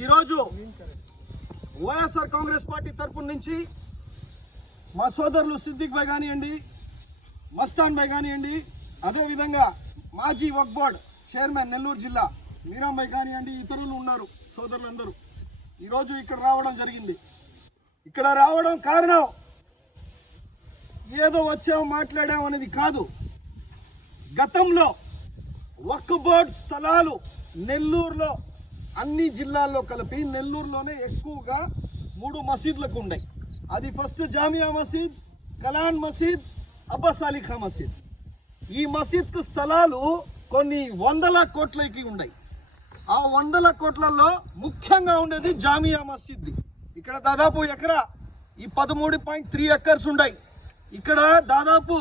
ఈరోజు వైఎస్ఆర్ కాంగ్రెస్ పార్టీ తరపు నుంచి మా సోదరులు సిద్దిక్ భాయ్ కానివ్వండి మస్తాన్ భాయ్ కానివ్వండి అదేవిధంగా మాజీ వక్బోర్డ్ చైర్మన్ నెల్లూరు జిల్లా మీరాం భాయ్ కానివ్వండి ఇతరులు ఉన్నారు సోదరులందరూ. ఈరోజు ఇక్కడ రావడం జరిగింది. ఇక్కడ రావడం కారణం ఏదో వచ్చాము మాట్లాడాము అనేది కాదు. గతంలో వక్ బోర్డ్ స్థలాలు నెల్లూరులో అన్ని జిల్లాల్లో కలిపి నెల్లూరులోనే ఎక్కువగా మూడు మసీదులకు ఉన్నాయి. అది ఫస్ట్ జామియా మసీద్ కలాన్ మసీద్ అబ్బాస్ అలీఖా మసీద్. ఈ మసీద్కు స్థలాలు కొన్ని వందల కోట్లకి ఉన్నాయి. ఆ వందల కోట్లలో ముఖ్యంగా ఉండేది జామియా మసీద్ ఇక్కడ దాదాపు ఎకరా ఈ పదమూడు పాయింట్ త్రీ ఎకర్స్ ఉన్నాయి. ఇక్కడ దాదాపు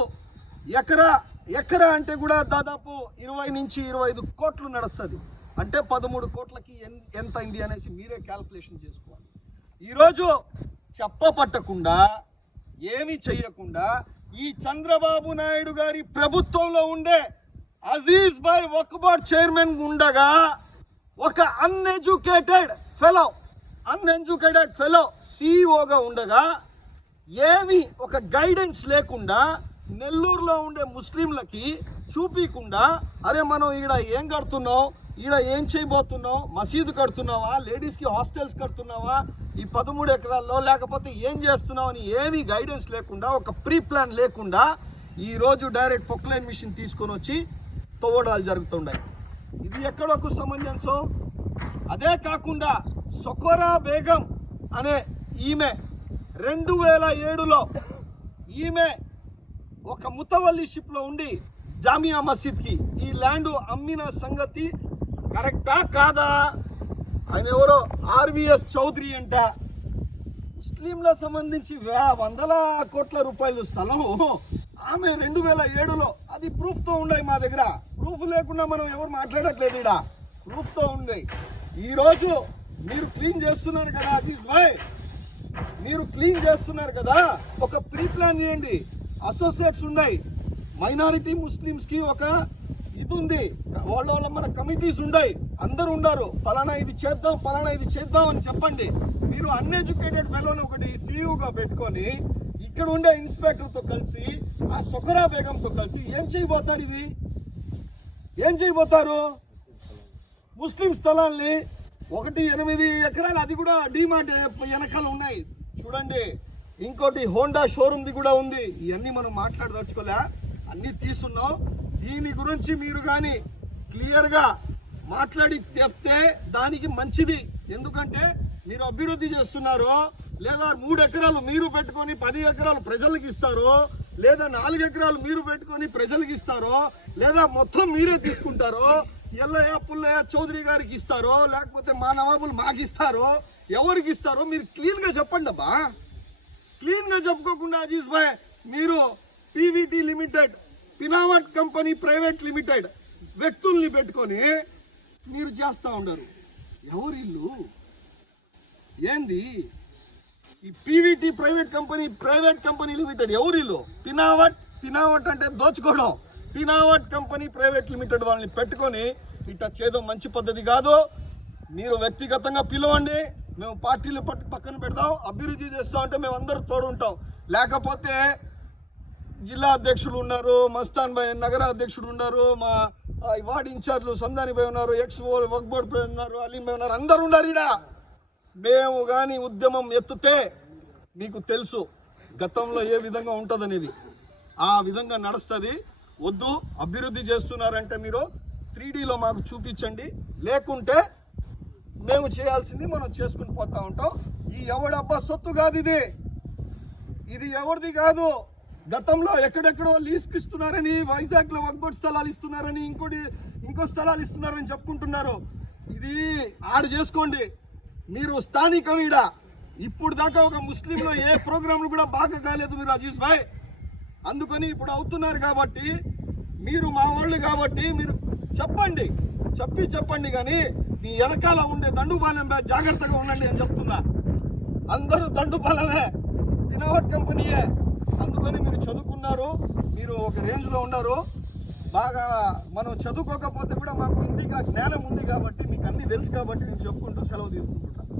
ఎకరా ఎకరా అంటే కూడా దాదాపు ఇరవై నుంచి ఇరవై ఐదు కోట్లు నడుస్తుంది. అంటే పదమూడు కోట్లకి ఎన్- ఎంత అయింది అనేసి మీరే క్యాల్కులేషన్ చేసుకోవాలి. ఈరోజు చెప్ప పట్టకుండా ఏమీ చేయకుండా ఈ చంద్రబాబు నాయుడు గారి ప్రభుత్వంలో ఉండే అజీజ్ భాయ్ వక్బార్డ్ చైర్మన్ ఉండగా ఒక అన్ఎడ్యుకేటెడ్ ఫెలో అన్ఎడ్యుకేటెడ్ ఫెలో సిఇఓగా ఉండగా ఏమి ఒక గైడెన్స్ లేకుండా నెల్లూరులో ఉండే ముస్లింలకి చూపించకుండా అరే మనం ఈడ ఏం కడుతున్నావు? ఈడ ఏం చేయబోతున్నావు? మసీదు కడుతున్నావా? లేడీస్కి హాస్టల్స్ కడుతున్నావా? ఈ పదమూడు ఎకరాల్లో లేకపోతే ఏం చేస్తున్నావు? అని ఏమీ గైడెన్స్ లేకుండా ఒక ప్రీ ప్లాన్ లేకుండా ఈరోజు డైరెక్ట్ పొక్లైన్ మిషన్ తీసుకొని వచ్చి తవ్వడాలు జరుగుతున్నాయి ఇది ఎక్కడొక సమంజసం? అదే కాకుండా సొకోరా బేగం అనే ఈమె రెండు వేల ఏడులో ఈమె ఒక ముతవల్లి షిప్లో ఉండి జామియా మసీద్కి ఈ ల్యాండ్ అమ్మిన సంగతి కరెక్టా కాదా? ఆయన ఎవరో ఆర్విఎస్ చౌదరి అంట. ముస్లింలకు సంబంధించి వందల కోట్ల రూపాయలు స్థలం. ఆమె రెండు వేల ఏడులో అది ప్రూఫ్తో ఉన్నాయి మా దగ్గర. ప్రూఫ్ లేకుండా మనం ఎవరు మాట్లాడట్లేదు ఇక్కడ ప్రూఫ్తో ఉంది. ఈరోజు మీరు క్లీన్ చేస్తున్నారు కదా అజీజ్ భాయ్? మీరు క్లీన్ చేస్తున్నారు కదా? ఒక ప్రీ ప్లాన్ చేయండి. అసోసియేట్స్ ఉన్నాయి. మైనారిటీ ముస్లిమ్స్కి ఒక ఇది ఉంది వాళ్ళ వాళ్ళ మన కమిటీస్ ఉన్నాయి అందరూ ఉన్నారు పలానా ఇది చేద్దాం పలానా ఇది చేద్దాం అని చెప్పండి. మీరు అన్ఎడ్యుకేటెడ్ ఫెలోని ఒకటి సీఈఓగా పెట్టుకొని ఇక్కడ ఉండే ఇన్స్పెక్టర్తో కలిసి ఆ సుఖరా బేగంతో కలిసి ఏం చేయబోతారు ఇది? ఏం చేయబోతారు? ముస్లిం స్థలాల్ని ఒకటి ఎనిమిది ఎకరాలు అది కూడా డిమార్ట్ వెనకాల ఉన్నాయి. చూడండి ఇంకోటి హోండా షోరూమ్ది కూడా ఉంది. ఇవన్నీ మనం మాట్లాడదలుచుకోలే. అన్నీ తీస్తున్నాం దీని గురించి మీరు కానీ క్లియర్గా మాట్లాడి చెప్తే దానికి మంచిది. ఎందుకంటే మీరు అభివృద్ధి చేస్తున్నారు. లేదా మూడు ఎకరాలు మీరు పెట్టుకొని పది ఎకరాలు ప్రజలకు ఇస్తారు లేదా నాలుగు ఎకరాలు మీరు పెట్టుకొని ప్రజలకు ఇస్తారో లేదా మొత్తం మీరే తీసుకుంటారో ఎల్లయ్య పుల్లయ్య చౌదరి గారికి ఇస్తారో లేకపోతే మా నవాబులు మాకు ఇస్తారో ఎవరికి ఇస్తారో మీరు క్లీన్గా చెప్పండి అబ్బా క్లీన్గా చెప్పుకోకుండా అజీజ్ భాయ్ మీరు PVT limited పినావట్ company private limited వ్యక్తుల్ని పెట్టుకొని మీరు చేస్తూ ఉండరు. ఎవరిల్లు ఏంది? ఈ PVT private company private company limited ఎవరిల్లు పినావట్? పినావట్ అంటే దోచుకోవడం. పినావట్ కంపెనీ ప్రైవేట్ లిమిటెడ్ వాళ్ళని పెట్టుకొని ఇట్లా చేయడం మంచి పద్ధతి కాదు. మీరు వ్యక్తిగతంగా పిలవండి మేము పార్టీలు పట్టు పక్కన పెడదాం అభివృద్ధి చేస్తాం అంటే మేము అందరూ తోడుంటాం. లేకపోతే జిల్లా అధ్యక్షులు ఉన్నారు మస్తాన్ భాయ్ నగర అధ్యక్షుడు ఉన్నారు మా వార్డ్ ఇన్ఛార్జ్లు సందాని భాయ్ ఉన్నారు ఎక్స్ వర్క్ బోర్డ్ భాయ్ ఉన్నారు అలీం భాయ్ ఉన్నారు అందరు ఉన్నారు ఈడ. మేము కానీ ఉద్యమం ఎత్తితే మీకు తెలుసు గతంలో ఏ విధంగా ఉంటుందనేది. ఆ విధంగా నడుస్తుంది. వద్దు అభివృద్ధి చేస్తున్నారంటే మీరు త్రీడీలో మాకు చూపించండి. లేకుంటే మేము చేయాల్సింది మనం చేసుకుని పోతా ఉంటాం. ఈ ఎవడబ్బా సొత్తు కాదు ఇది. ఇది ఎవరిది కాదు? గతంలో ఎక్కడెక్కడో లీజ్కి ఇస్తున్నారని వైజాగ్లో వగ్బోట్ స్థలాలు ఇస్తున్నారని ఇంకోటి ఇంకో స్థలాలు ఇస్తున్నారని చెప్పుకుంటున్నారు. ఇది ఆడ చేసుకోండి. మీరు స్థానికం ఈడ ఇప్పుడు దాకా ఒక ముస్లింలో ఏ ప్రోగ్రాంలు కూడా బాగా కాలేదు మీరు అజీజ్ భాయ్. అందుకని ఇప్పుడు అవుతున్నారు కాబట్టి మీరు మా వాళ్ళు కాబట్టి మీరు చెప్పండి. చెప్పి చెప్పండి కానీ మీ వెనకాల ఉండే దండుపాలెం బ్యాచ్ జాగ్రత్తగా ఉండండి అని చెప్తున్నా. అందరూ దండుపాలమే పినవట్ కంపెనీయే. అందుకని మీరు చదువుకున్నారు మీరు ఒక రేంజ్లో ఉన్నారు బాగా మనం చదువుకోకపోతే కూడా మాకు హిందీగా జ్ఞానం ఉంది కాబట్టి మీకు అన్నీ తెలుసు కాబట్టి నేను చెప్పుకుంటూ సెలవు తీసుకుంటున్నాను